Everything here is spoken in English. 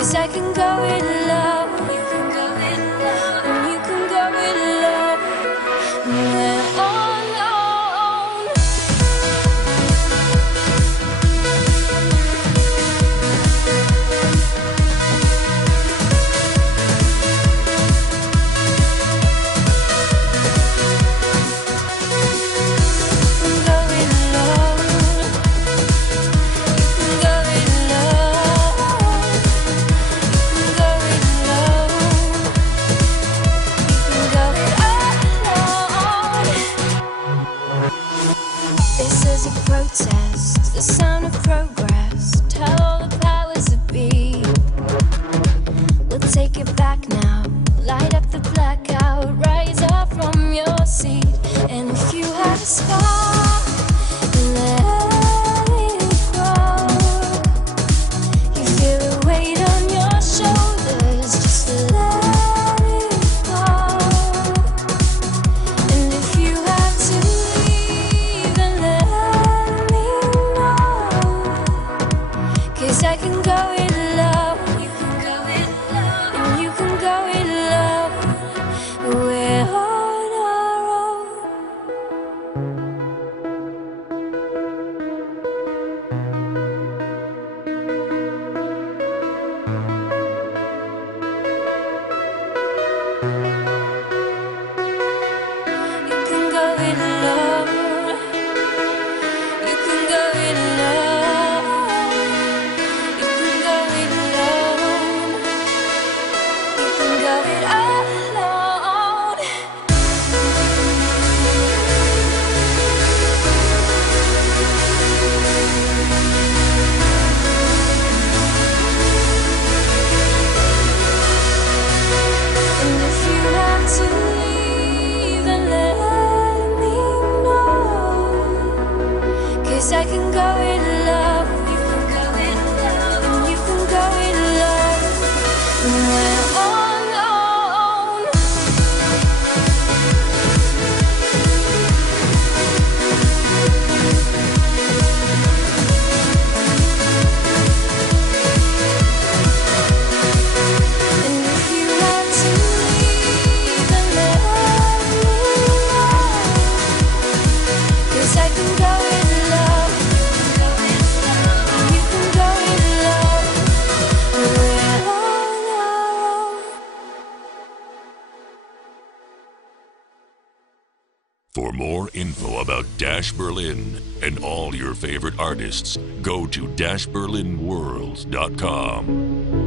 'Cause I can go it alone. You can go it alone. And you can go it alone. We're all alone. Protest, the sound of progress. Tell all the powers that be, we'll take it back now. Light up the blackout, rise up from your seat. And if you have a spark, let it grow. You feel the weight on your shoulders, just let it go. And if you have to leave, then let 'cause I can go it alone. You can go it alone. And you can go it alone. We're on our own. You can go it alone. You can go it alone. I can go it alone. You can go it alone. And you can go it alone. We're all alone. And if you have to leave, then let me know. 'Cause I can go it alone. For more info about Dash Berlin and all your favorite artists, go to dashberlinworld.com.